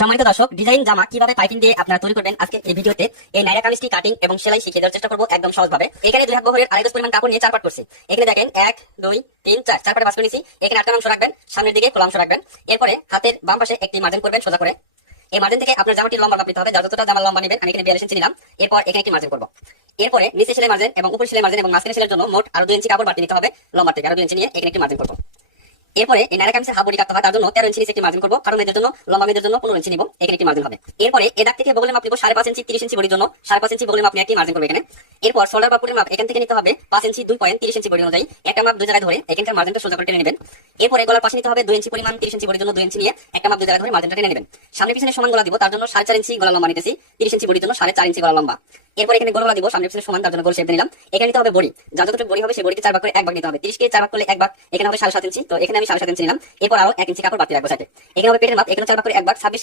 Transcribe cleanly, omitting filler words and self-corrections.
সম্মানিত দর্শক, ডিজাইন জামা কিভাবে পাইপিং দিয়ে আপনারা তৈরি করবেন আজকে এই ভিডিওতে এই নাইরা কামিজটি কাটিং এবং সেলাই শিখিয়ে দেওয়ার চেষ্টা করবো একদম সহজভাবে। এখানে 2 হাত বহরের আড়াই গজ পরিমাণ কাপড় নিয়ে 4 পাট করছি। এখানে দেখেন 1 2 3 4 4 পাটে ভাঁজ করে নিয়েছি। এখানে আটকানো অংশ রাখবেন, সামনের দিকে খোলা অংশ রাখবেন। এরপরে হাতের বাম পাশে একটি মার্জিন করবেন সোজা করে। এই মার্জিন থেকে আপনার জামাটির লম্বা মাপ নিতে হবে, যতটা জামার লম্বা নেবেন। আমি এখানে 42 ইঞ্চি নিলাম। এরপর এখানে একটি মার্জিন করব। এরপরে নিচে সেলাই মার্জিন এবং উপরে সেলাই মার্জিন এবং মাঝখানে সেলাইয়ের জন্য মোট আরো 2 ইঞ্চি কাপড় বাড়তি নিতে হবে। লম্বা থেকে আরো 2 ইঞ্চি নিয়ে এখানে একটি মার্জিন করব। এরপরে এই নাইরা কামিজের হাফ বডি কাটতে হয়, তার জন্য 13 ইঞ্চি নিচে একটি মার্জিন করব, কারণ এদের জন্য লম্বা মেয়েদের জন্য 15 ইঞ্চি নিব। এখানে একটি মার্জিন হবে। এরপরে এই দাগ থেকে বগলের মাপ নিব 5.5 ইঞ্চি, 30 ইঞ্চি বডির জন্য 5.5 ইঞ্চি বগলের মাপ নিয়ে একটি মার্জিন করব এখানে। এরপর শোল্ডার বা পুটের মাপ এখান থেকে নিতে হবে 5 ইঞ্চি 2 পয়েন্ট 30 ইঞ্চি বডি অনুযায়ী একটা মাপ 2 জায়গায় ধরে এখানকার মার্জিনটা সোজা করে টেনে নেবেন। এরপরে গলার পাশে নিতে হবে 2 ইঞ্চি পরিমাণ, 30 ইঞ্চি বডির জন্য 2 ইঞ্চি নিয়ে একটা মাপ 2 জায়গায় ধরে মার্জিনটা টেনে নেবেন। সামনে পিছনে সমান গলা দিব, তার জন্য 4.5 ইঞ্চি গলা লম্বা নিতেছি, 30 ইঞ্চি বডির জন্য 4.5 ইঞ্চি গলা লম্বা। এরপর এখানে গোল গলা দিব, সামনে পিছনে সমান, তার জন্য গোল শেপ নিলাম। এখানে নিতে হবে বডি, যার যতটুকু বডি হবে সেই বডিকে 4 ভাগ করে 1 ভাগ নিতে হবে। 30 কে 4 ভাগ করলে 1 ভাগ, এখানে হবে 7.5 ইঞ্চি, তো এখানে আমি 7.5 ইঞ্চি নিলাম। এরপর আরো 1 ইঞ্চি কাপড় বাড়তি রাখবো সাথে। এখানে হবে পেটের মাপ, এখানে 4 ভাগ করে 1 ভাগ 26